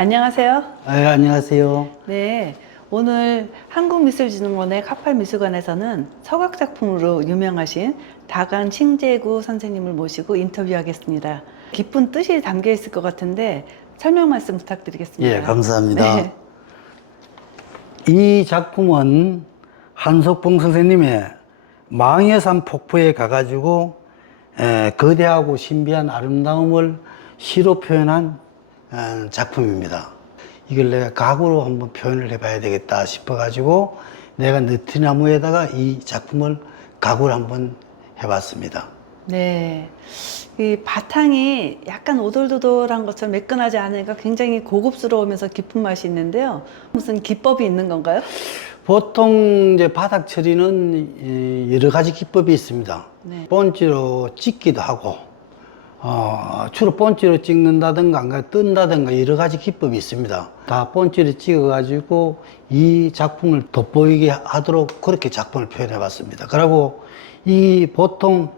안녕하세요. 네, 안녕하세요. 네. 오늘 한국미술진흥원의 카팔미술관에서는 서각작품으로 유명하신 다간 칭재구 선생님을 모시고 인터뷰하겠습니다. 깊은 뜻이 담겨 있을 것 같은데 설명 말씀 부탁드리겠습니다. 예, 감사합니다. 네. 이 작품은 한석봉 선생님의 망해산 폭포에 가가지고 에, 거대하고 신비한 아름다움을 시로 표현한 어, 작품입니다. 이걸 내가 각으로 한번 표현을 해봐야 되겠다 싶어가지고 내가 느티나무에다가 이 작품을 각으로 한번 해봤습니다. 네. 이 바탕이 약간 오돌도돌한 것처럼 매끈하지 않으니까 굉장히 고급스러우면서 깊은 맛이 있는데요. 무슨 기법이 있는 건가요? 보통 이제 바닥 처리는 이 여러 가지 기법이 있습니다. 네. 본지로 찍기도 하고, 어, 주로 본지로 찍는다든가, 뜬다든가 여러 가지 기법이 있습니다. 다 본지를 찍어가지고 이 작품을 돋보이게 하도록 그렇게 작품을 표현해 봤습니다. 그리고 이 보통,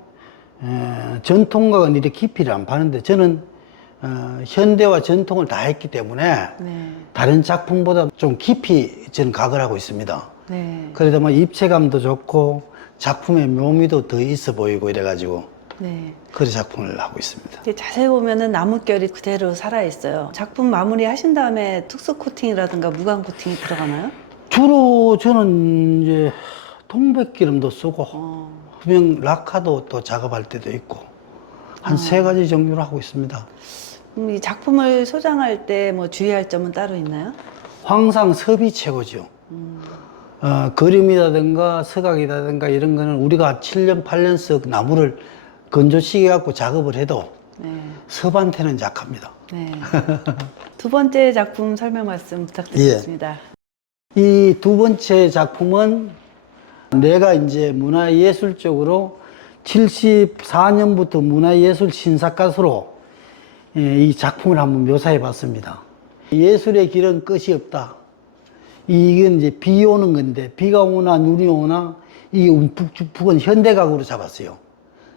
에, 전통가는 이렇게 깊이를 안 파는데 저는 어, 현대와 전통을 다 했기 때문에 네. 다른 작품보다 좀 깊이 저는 각을 하고 있습니다. 네. 그러다 보면 입체감도 좋고 작품의 묘미도 더 있어 보이고 이래가지고 네. 그런 작품을 하고 있습니다. 자세히 보면은 나뭇결이 그대로 살아 있어요. 작품 마무리 하신 다음에 특수 코팅이라든가 무광 코팅이 들어가나요? 주로 저는 이제 동백기름도 쓰고 어. 분명 락화도 또 작업할 때도 있고 한 세 가지 종류로 하고 있습니다. 그럼 이 작품을 소장할 때 뭐 주의할 점은 따로 있나요? 황상 섭이 최고죠. 음. 어, 그림이라든가 서각이라든가 이런 거는 우리가 7년, 8년 석 나무를 건조시켜 갖고 작업을 해도 네. 섭한테는 약합니다. 네. 두 번째 작품 설명 말씀 부탁드리겠습니다. 이두 번째 작품은 내가 이제 문화예술적으로 74년부터 문화예술 신사가수로 예, 이 작품을 한번 묘사해 봤습니다. 예술의 길은 끝이 없다. 이건 이제 비 오는 건데, 비가 오나 눈이 오나 이 움푹주푹은 현대각으로 잡았어요.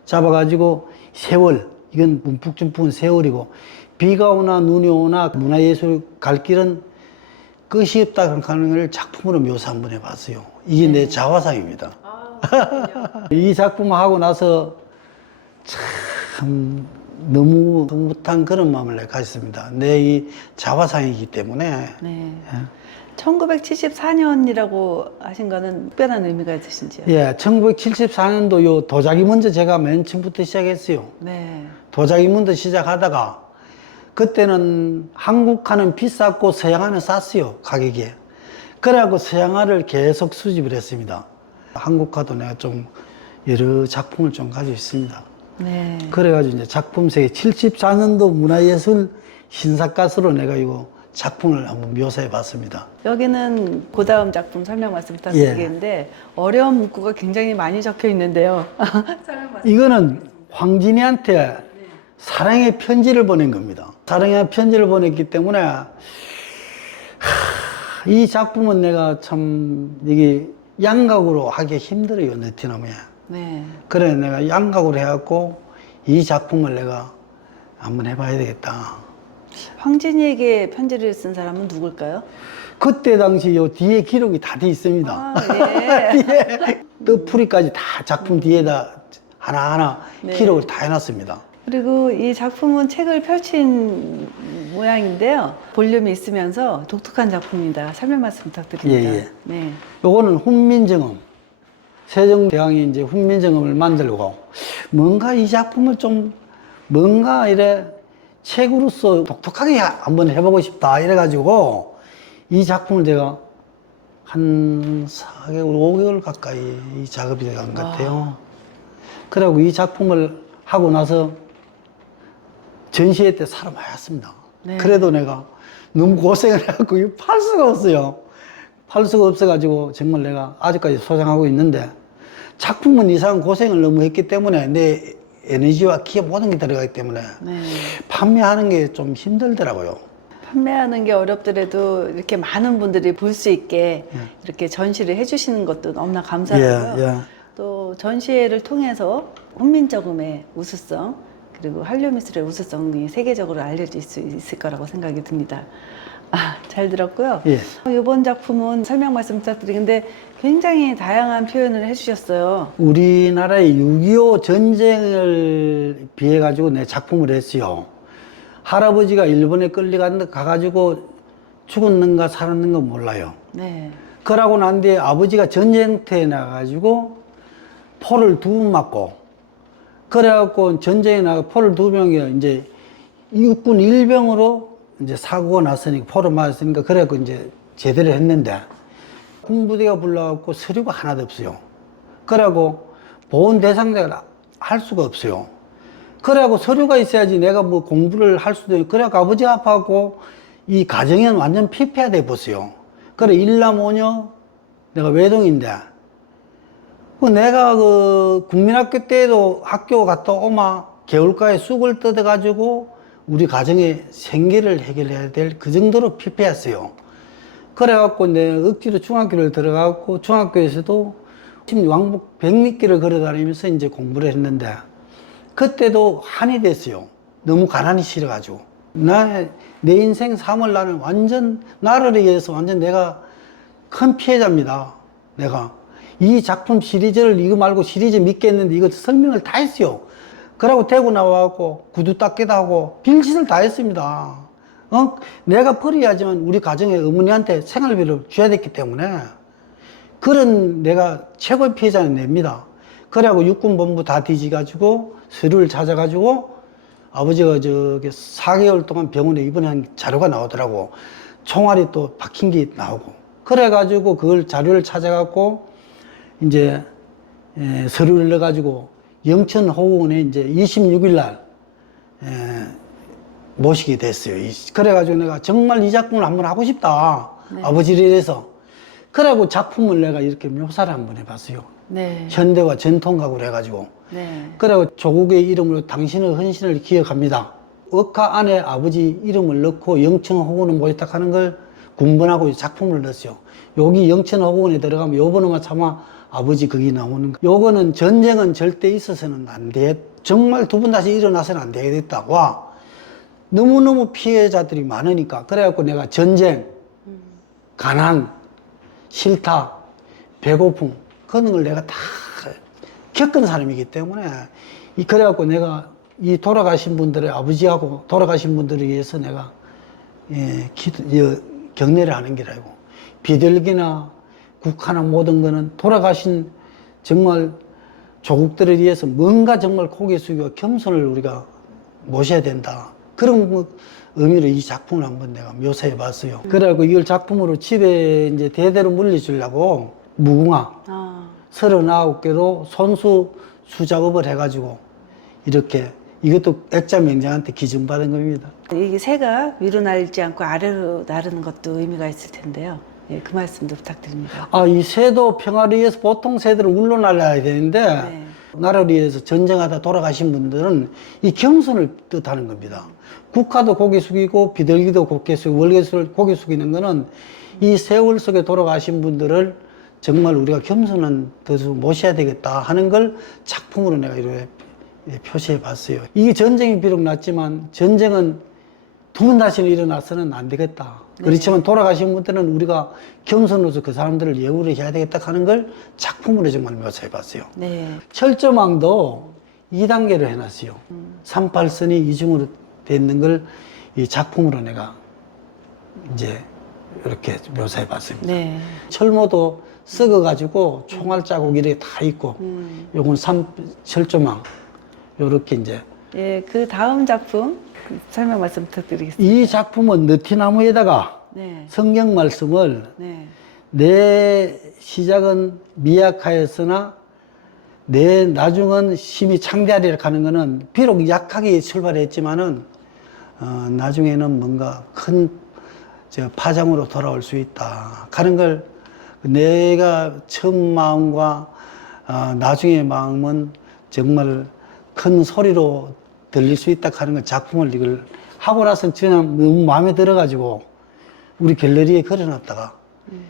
잡아가지고 세월, 이건 움푹주푹은 세월이고, 비가 오나 눈이 오나 문화예술 갈 길은 끝이 없다 하는 걸 작품으로 묘사 한번 해봤어요. 이게 내 자화상입니다. 이 작품 하고 나서 참 너무 흐뭇한 그런 마음을 가졌습니다. 내 이 자화상이기 때문에 네. 예. 1974년이라고 하신 거는 특별한 의미가 있으신지요? 예, 1974년도 요 도자기 먼저 제가 맨 처음부터 시작했어요. 네. 도자기 먼저 시작하다가 그때는 한국화는 비쌌고 서양화는 쌌어요 가격이. 그래갖고 서양화를 계속 수집을 했습니다. 한국화도 내가 좀 여러 작품을 좀 가지고 있습니다. 네. 그래가지고 이제 작품 세계 74년도 문화예술 신사가수로 내가 이거 작품을 한번 묘사해 봤습니다. 여기는 그 다음 작품 설명 말씀 부탁드리겠는데 어려운 문구가 굉장히 많이 적혀 있는데요. 설명 말씀 이거는 황진이한테 사랑의 편지를 보낸 겁니다. 사랑의 편지를 보냈기 때문에 하, 이 작품은 내가 참 이게 양각으로 하기 힘들어요 네티나무에. 네. 그래 내가 양각으로 해갖고 이 작품을 내가 한번 해봐야 되겠다. 황진이에게 편지를 쓴 사람은 누굴까요? 그때 당시 요 뒤에 기록이 다 돼 있습니다. 아, 예. 뒤에 뜻풀이까지 다 작품 뒤에다 하나하나 네. 기록을 다 해놨습니다. 그리고 이 작품은 책을 펼친 모양인데요. 볼륨이 있으면서 독특한 작품입니다. 설명 말씀 부탁드립니다. 예, 예. 네. 요거는 훈민정음. 세종대왕이 이제 훈민정음을 만들고 뭔가 이 작품을 좀 뭔가 이래 책으로서 독특하게 한번 해보고 싶다 이래가지고 이 작품을 제가 한 4개월, 5개월 가까이 이 작업이 돼간 것 같아요. 그리고 이 작품을 하고 나서 전시회 때 사람 많이 왔습니다. 네. 그래도 내가 너무 고생을 해갖고 이거 팔 수가 없어요. 팔 수가 없어가지고 정말 내가 아직까지 소장하고 있는데 작품은 이상한 고생을 너무 했기 때문에 내 에너지와 기업 모든 게 들어가기 때문에 네. 판매하는 게 좀 힘들더라고요. 판매하는 게 어렵더라도 이렇게 많은 분들이 볼 수 있게 이렇게 전시를 해주시는 것도 너무나 감사하고요. 예, 예. 또 전시회를 통해서 훈민정음의 우수성 그리고 한류 미술의 우수성이 세계적으로 알려질 수 있을 거라고 생각이 듭니다. 아, 잘 들었고요. 예. 이번 작품은 설명 말씀 부탁드리는데 굉장히 다양한 표현을 해주셨어요. 우리나라의 6.25 전쟁을 비해 가지고 내 작품을 했어요. 할아버지가 일본에 끌려가 가가지고 죽었는가 살았는가 몰라요. 네. 그러고 난 뒤에 아버지가 전쟁터에 나가가지고 포를 두 번 맞고 그래갖고 전쟁에 나가 포를 두 명이 이제 육군 일병으로 이제 사고가 났으니까 포를 맞았으니까 그래갖고 이제 제대를 했는데 군부대가 불러갖고 서류가 하나도 없어요. 그래갖고 보훈 대상자가 할 수가 없어요. 그래갖고 서류가 있어야지 내가 뭐 공부를 할 수도 있고 그래갖고 아버지가 아파갖고 이 가정에는 완전 피폐화돼 버렸어요. 그래 일남오녀 내가 외동인데 그 내가 그 국민학교 때도 학교 갔다 오마 개울가에 쑥을 뜯어가지고 우리 가정의 생계를 해결해야 될 그 정도로 피폐했어요. 그래갖고 내 억지로 중학교를 들어가고 중학교에서도 왕복 100미끼를 걸어 다니면서 이제 공부를 했는데 그때도 한이 됐어요. 너무 가난이 싫어가지고. 나, 내 인생 삶을 나는 완전, 나를 위해서 완전 내가 큰 피해자입니다. 내가. 이 작품 시리즈를 이거 말고 시리즈 믿겠는데 이거 설명을 다 했어요. 그러고 대구 나와갖고 구두 닦기도 하고 빌짓을 다 했습니다. 어? 내가 버려야지만 우리 가정의 어머니한테 생활비를 줘야 됐기 때문에 그런 내가 최고의 피해자는 냅니다. 그래갖고 육군본부 다 뒤지가지고 서류를 찾아가지고 아버지가 저기 4개월 동안 병원에 입원한 자료가 나오더라고. 총알이 또 박힌 게 나오고. 그래가지고 그걸 자료를 찾아갖고 이제 에, 서류를 넣어가지고 영천 호원에 이제 26일 날 에, 모시게 됐어요. 이- 그래가지고 내가 정말 이 작품을 한번 하고 싶다. 아버지를 위해서. 그래갖고 작품을 내가 이렇게 묘사를 한번 해봤어요. 네. 현대와 전통 가구를 해가지고. 네. 그리고 조국의 이름으로 당신의 헌신을 기억합니다. 억하 안에 아버지 이름을 넣고 영천호군을 모였다 하는 걸 군번하고 작품을 넣었어요. 여기 영천호군에 들어가면 요번에만 차마 아버지 거기 나오는 거. 요거는 전쟁은 절대 있어서는 안 돼. 정말 두 번 다시 일어나서는 안 되겠다. 와. 너무너무 피해자들이 많으니까. 그래갖고 내가 전쟁, 가난, 싫다, 배고픔, 그런 걸 내가 다 겪은 사람이기 때문에, 이, 그래갖고 내가 이 돌아가신 분들의 아버지하고 돌아가신 분들을 위해서 내가, 예, 기도, 여, 경례를 하는 게라고. 비둘기나 국화나 모든 거는 돌아가신 정말 조국들을 위해서 뭔가 정말 고개 숙이고 겸손을 우리가 모셔야 된다. 그런 뭐 의미로 이 작품을 한번 내가 묘사해 봤어요. 그래갖고 이걸 작품으로 집에 이제 대대로 물려주려고 무궁화 아, 39개로 손수 수작업을 해가지고 이렇게 이것도 액자 명장한테 기증받은 겁니다. 이 새가 위로 날지 않고 아래로 나르는 것도 의미가 있을 텐데요. 예, 그 말씀도 부탁드립니다. 아, 이 새도 평화를 위해서 보통 새들은 울러 날아야 되는데 네. 나라를 위해서 전쟁하다 돌아가신 분들은 이 겸손을 뜻하는 겁니다. 국화도 고개 숙이고 비둘기도 고개 숙이고 월계수를 고개 숙이는 거는 이 세월 속에 돌아가신 분들을 정말 우리가 겸손한 뜻으로 모셔야 되겠다 하는 걸 작품으로 내가 이렇게 표시해 봤어요. 이게 전쟁이 비록 났지만 전쟁은 두 번 다시는 일어나서는 안 되겠다. 그렇지만 돌아가신 분들은 우리가 겸손으로서 그 사람들을 예우를 해야 되겠다 하는 걸 작품으로 정말 묘사해 봤어요. 네. 철조망도 2단계로 해놨어요. 38선이 이중으로 돼 있는 걸 이 작품으로 내가 이제 이렇게 묘사해 봤습니다. 네. 철모도 썩어가지고 총알 자국 이렇게 다 있고, 음. 요건 삼, 철조망. 요렇게 이제. 예, 그 다음 작품 그 설명 말씀 부탁드리겠습니다. 이 작품은 느티나무에다가 네. 성경 말씀을 네. 내 시작은 미약하였으나 내 나중은 심히 창대하리라 하는 것은 비록 약하게 출발했지만은 어, 나중에는 뭔가 큰 저 파장으로 돌아올 수 있다 하는 걸 내가 처음 마음과 어, 나중의 마음은 정말 큰 소리로 들릴 수 있다 하는 걸 작품을 이걸 하고 나서 그냥 너무 마음에 들어가지고 우리 갤러리에 걸어놨다가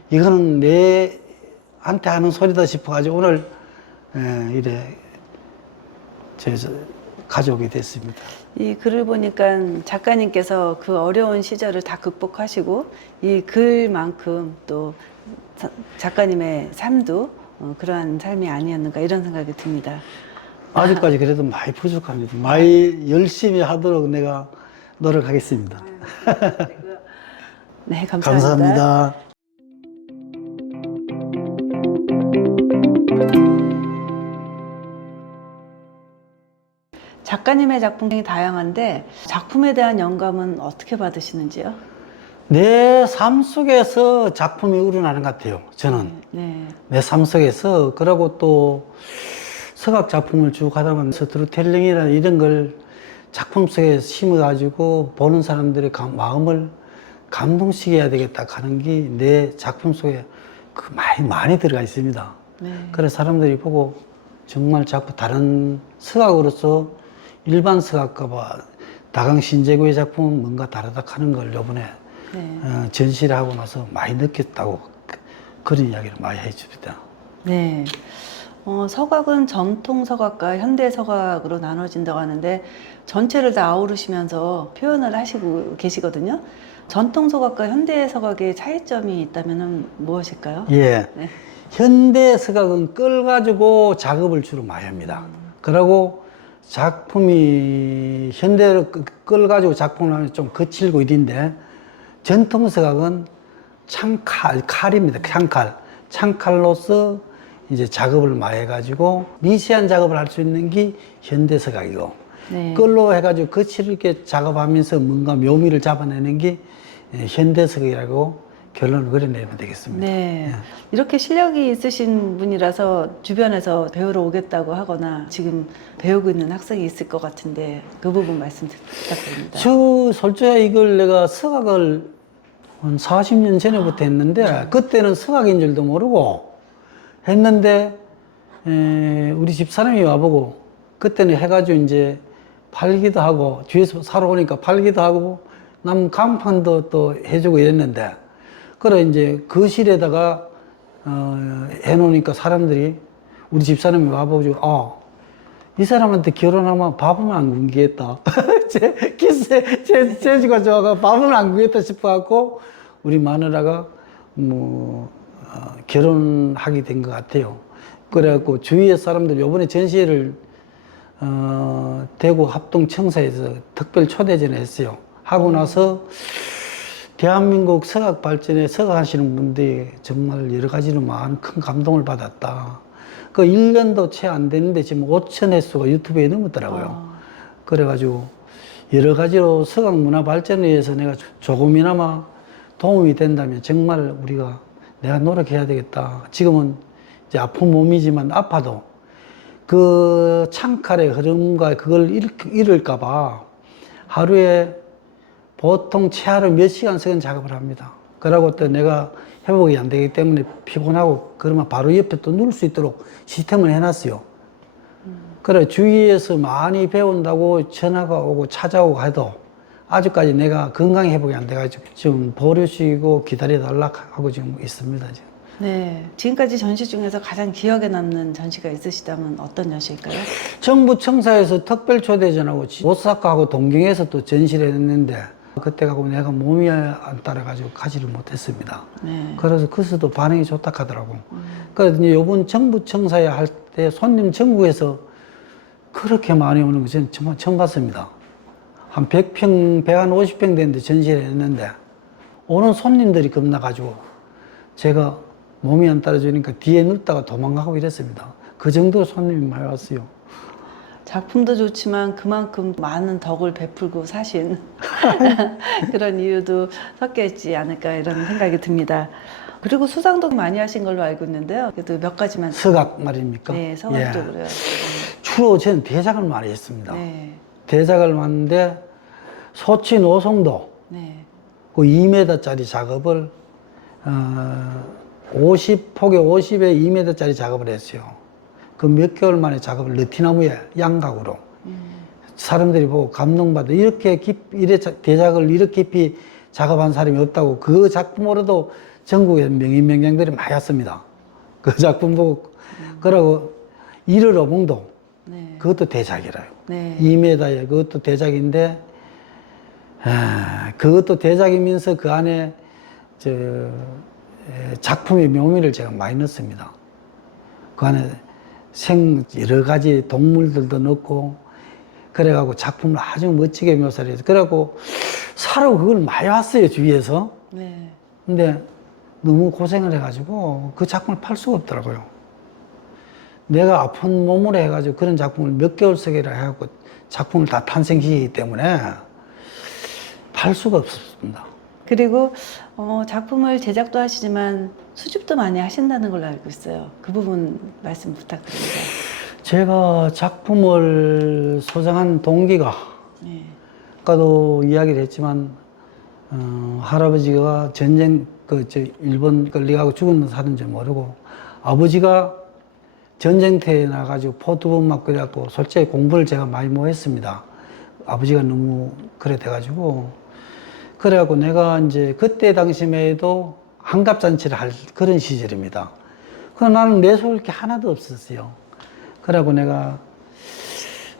이거는 내한테 하는 소리다 싶어가지고 오늘 에, 이래 저, 저 가져오게 됐습니다. 이 글을 보니까 작가님께서 그 어려운 시절을 다 극복하시고 이 글만큼 또 자- 작가님의 삶도 어, 그러한 삶이 아니었는가 이런 생각이 듭니다. 아직까지 그래도 많이 부족합니다. 많이 열심히 하도록 내가 노력하겠습니다. 네, 감사합니다. 감사합니다. 작가님의 작품이 다양한데 작품에 대한 영감은 어떻게 받으시는지요? 내 삶 속에서 작품이 우러나는 것 같아요. 저는 네. 내 삶 속에서 그러고 또 서각 작품을 쭉 하다 보면 스토리텔링이나 이런 걸 작품 속에 심어가지고 보는 사람들의 감- 마음을 감동시켜야 되겠다 하는 게 내 작품 속에 그 많이 많이 들어가 있습니다. 네. 그래서 사람들이 보고 정말 자꾸 다른 서각으로서 일반 서각과 봐 다강 신재구의 작품은 뭔가 다르다 하는 걸 요번에 네. 어, 전시를 하고 나서 많이 느꼈다고 그- 그런 이야기를 많이 해줍니다. 네. 어, 서각은 전통 서각과 현대 서각으로 나눠진다고 하는데 전체를 다 아우르시면서 표현을 하시고 계시거든요. 전통 서각과 현대 서각의 차이점이 있다면 무엇일까요? 예. 네. 현대 서각은 끌 가지고 작업을 주로 많이 합니다. 그러고 작품이 현대로 끌- 끌 가지고 작품을 하면 좀 거칠고 이런데 전통 서각은 창칼 칼입니다. 창칼 창칼로서 이제 작업을 많이 해가지고 미세한 작업을 할 수 있는 게 현대 서각이고 네. 끌로 해가지고 거칠게 작업하면서 뭔가 묘미를 잡아내는 게 예, 현대 서각이라고 결론을 그려내면 되겠습니다. 네. 이렇게 실력이 있으신 분이라서 주변에서 배우러 오겠다고 하거나 지금 배우고 있는 학생이 있을 것 같은데 그 부분 말씀 부탁드립니다. 저 솔직히 이걸 내가 서각을 한 40년 전에부터 했는데 그때는 서각인 줄도 모르고 했는데 에, 우리 집 사람이 와보고 그때는 해가지고 이제 팔기도 하고 뒤에서 사러 오니까 팔기도 하고 남 간판도 또 해주고 이랬는데 그래 이제 거실에다가 어, 해놓으니까 사람들이 우리 집 사람이 와보고 아이 사람한테 결혼하면 밥은 안 굶기겠다. 제 기세, 제, 재주가 좋아가 밥은 안 굶겠다 싶어갖고 우리 마누라가 뭐, 어, 결혼하게 된 것 같아요. 그래갖고 주위의 사람들 요번에 전시회를 어, 대구 합동청사에서 특별 초대전을 했어요. 하고 나서 대한민국 서각 발전에 서각하시는 분들이 정말 여러 가지로 많은 큰 감동을 받았다. 그 1년도 채 안 됐는데 지금 5천 횟수가 유튜브에 넘었더라고요. 아. 그래가지고 여러 가지로 서각 문화 발전을 위해서 내가 조금이나마 도움이 된다면 정말 우리가 내가 노력해야 되겠다. 지금은 이제 아픈 몸이지만 아파도 그 창칼의 흐름과 그걸 잃, 잃을까봐 하루에 보통 최하로 몇 시간씩은 작업을 합니다. 그러고 또 내가 회복이 안 되기 때문에 피곤하고 그러면 바로 옆에 또 누울 수 있도록 시스템을 해놨어요. 그래 주위에서 많이 배운다고 전화가 오고 찾아오고 해도 아직까지 내가 건강 회복이 안 돼가지고 지금 보류시고 기다려달라 하고 지금 있습니다. 지금. 네. 지금까지 전시 중에서 가장 기억에 남는 전시가 있으시다면 어떤 전시일까요? 정부 청사에서 특별 초대전하고 오사카하고 동경에서 또 전시를 했는데 그때 가고 내가 몸이 안 따라가지고 가지를 못했습니다. 네. 그래서 그서도 반응이 좋다 하더라고. 그래서 이제 요번 정부 청사에 할 때 손님 전국에서 그렇게 많이 오는 거 저는 정말 처음 봤습니다. 한 100평, 150평 되는데 전시를 했는데 오는 손님들이 겁나가지고 제가 몸이 안 따라주니까 뒤에 눕다가 도망가고 이랬습니다. 그 정도로 손님이 많이 왔어요. 작품도 좋지만 그만큼 많은 덕을 베풀고 사신 그런 이유도 섞여 있지 않을까 이런 생각이 듭니다. 그리고 수상도 많이 하신 걸로 알고 있는데요. 그래도 몇 가지만 서각 말입니까? 네, 서각 예. 쪽으로요. 주로 저는 대작을 많이 했습니다. 네. 대작을 했는데 소치 노송도 네. 그 2m짜리 작업을 어, 50 폭에 50에 2m짜리 작업을 했어요. 그 몇 개월 만에 작업을 느티나무에 양각으로 사람들이 보고 감동받아 이렇게 깊 이래 자- 대작을 이렇게 깊이 작업한 사람이 없다고 그 작품으로도 전국에 명인 명장들이 많이 왔습니다. 그 작품 보고 그러고 이를 어봉도 네. 그것도 대작이라요. 네. 2m에 그것도 대작인데 아, 그것도 대작이면서 그 안에 저 에, 작품의 묘미를 제가 많이 넣습니다. 그 안에 생 여러 가지 동물들도 넣고 그래갖고 작품을 아주 멋지게 묘사를 해서 그래갖고 사러 그걸 많이 왔어요 주위에서 네. 근데 너무 고생을 해가지고 그 작품을 팔 수가 없더라고요. 내가 아픈 몸으로 해가지고 그런 작품을 몇 개월 쓰기라 해갖고 작품을 다 탄생시키기 때문에 팔 수가 없었습니다. 그리고 어, 작품을 제작도 하시지만 수집도 많이 하신다는 걸로 알고 있어요. 그 부분 말씀 부탁드립니다. 제가 작품을 소장한 동기가 네. 아까도 이야기를 했지만 어, 할아버지가 전쟁 그 저 일본 끌려가고 죽은 사는 줄 모르고 아버지가 전쟁터에 나가지고 포 두 번 맞고 그래갖고 솔직히 공부를 제가 많이 못 했습니다. 아버지가 너무 그래 돼가지고 그래갖고 내가 이제 그때 당시에도 한갑잔치를 할 그런 시절입니다. 그럼 나는 내세울 게 하나도 없었어요. 그래갖고 내가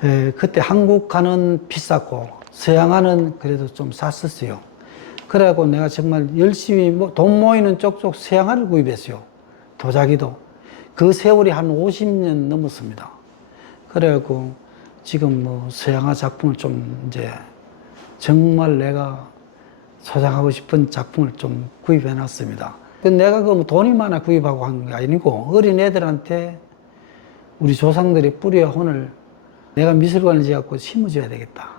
에, 그때 한국 가는 비쌌고 서양 가는 그래도 좀 쌌었어요. 그래갖고 내가 정말 열심히 뭐돈 모이는 쪽쪽 서양화를 구입했어요. 도자기도. 그 세월이 한 50년 넘었습니다. 그래갖고 지금 뭐 서양화 작품을 좀 이제 정말 내가 소장하고 싶은 작품을 좀 구입해 놨습니다. 내가 그뭐 돈이 많아 구입하고 한 게 아니고 어린 애들한테 우리 조상들이 뿌리와 혼을 내가 미술관을 지어갖고 심어줘야 되겠다.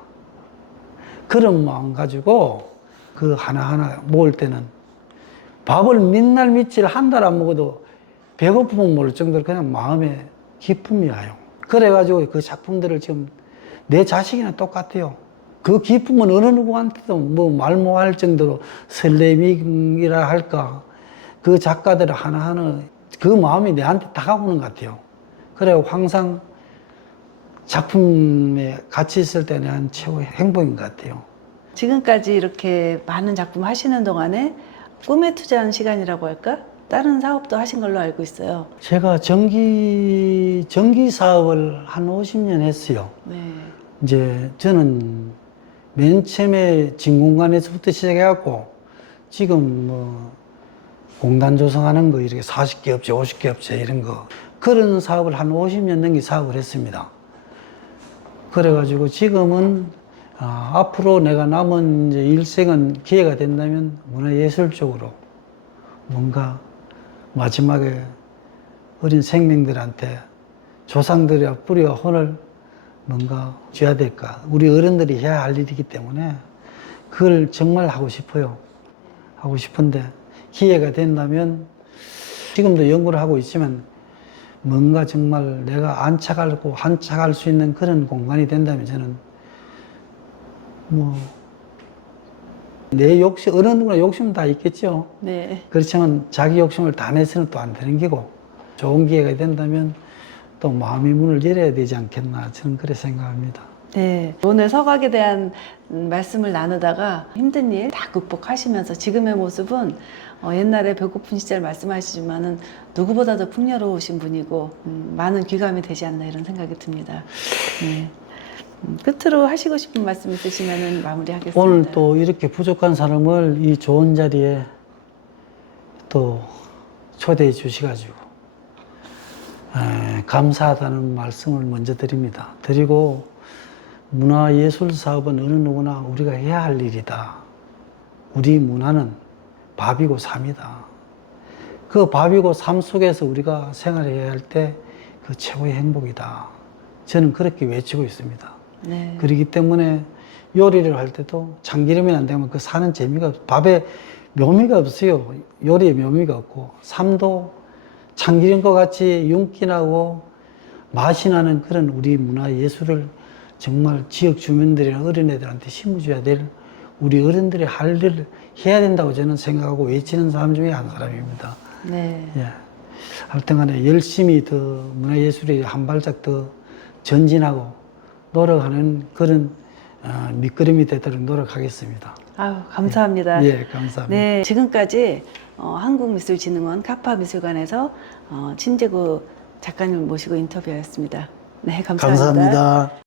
그런 마음 가지고 그 하나하나 모을 때는 밥을 mid날 며칠 한 달 안 먹어도 배고픔은 모를 정도로 그냥 마음에 기쁨이 와요. 그래가지고 그 작품들을 지금 내 자식이나 똑같아요. 그 기쁨은 어느 누구한테도 뭐 말 못할 정도로 설렘이라 할까. 그 작가들 하나하나 그 마음이 내한테 다가오는 것 같아요. 그래 항상 작품에 같이 있을 때는 한 최고의 행복인 것 같아요. 지금까지 이렇게 많은 작품 하시는 동안에 꿈에 투자한 시간이라고 할까? 다른 사업도 하신 걸로 알고 있어요. 제가 전기, 전기 사업을 한 50년 했어요. 네. 이제 저는 맨 처음에 진공관에서부터 시작해갖고 지금 뭐 공단 조성하는 거 이렇게 40개 업체, 50개 업체 이런 거 그런 사업을 한 50년 넘게 사업을 했습니다. 그래가지고 지금은 아, 앞으로 내가 남은 이제 일생은 기회가 된다면 문화예술 쪽으로 뭔가 마지막에 어린 생명들한테 조상들의 뿌리와 혼을 뭔가 줘야 될까. 우리 어른들이 해야 할 일이기 때문에 그걸 정말 하고 싶어요. 하고 싶은데 기회가 된다면 지금도 연구를 하고 있지만 뭔가 정말 내가 안착하고 한착할 수 있는 그런 공간이 된다면 저는 뭐 내 욕심 어느 누구나 욕심 다 있겠죠. 네. 그렇지만 자기 욕심을 다 내서는 또 안 되는 기고 좋은 기회가 된다면 또 마음의 문을 열어야 되지 않겠나 저는 그렇게 생각합니다. 네. 오늘 서각에 대한 음, 말씀을 나누다가 힘든 일 다 극복하시면서 지금의 모습은 어, 옛날에 배고픈 시절 말씀하시지만은 누구보다도 풍요로우신 분이고 음, 많은 귀감이 되지 않나 이런 생각이 듭니다. 네. 음, 끝으로 하시고 싶은 말씀 있으시면 마무리하겠습니다. 오늘 또 이렇게 부족한 사람을 이 좋은 자리에 또 초대해 주셔가지고 에, 감사하다는 말씀을 먼저 드립니다. 드리고 문화예술 사업은 어느 누구나 우리가 해야 할 일이다. 우리 문화는 밥이고 삶이다. 그 밥이고 삶 속에서 우리가 생활해야 할 때 그 최고의 행복이다. 저는 그렇게 외치고 있습니다. 네. 그렇기 때문에 요리를 할 때도 참기름이 안 되면 그 사는 재미가 없- 밥에 묘미가 없어요. 요리에 묘미가 없고 삶도 참기름과 같이 윤기나고 맛이 나는 그런 우리 문화 예술을 정말 지역 주민들이나 어린애들한테 심어줘야 될 우리 어른들이 할 일을 해야 된다고 저는 생각하고 외치는 사람 중에 한 사람입니다. 네. 예. 하여튼 간에 열심히 더 문화예술이 한 발짝 더 전진하고 노력하는 그런 어, 밑거름이 되도록 노력하겠습니다. 아유, 감사합니다. 예, 감사합니다. 네, 지금까지 어, 한국미술진흥원 카파미술관에서 어, 친재구 작가님을 모시고 인터뷰하였습니다. 네, 감사합니다. 감사합니다.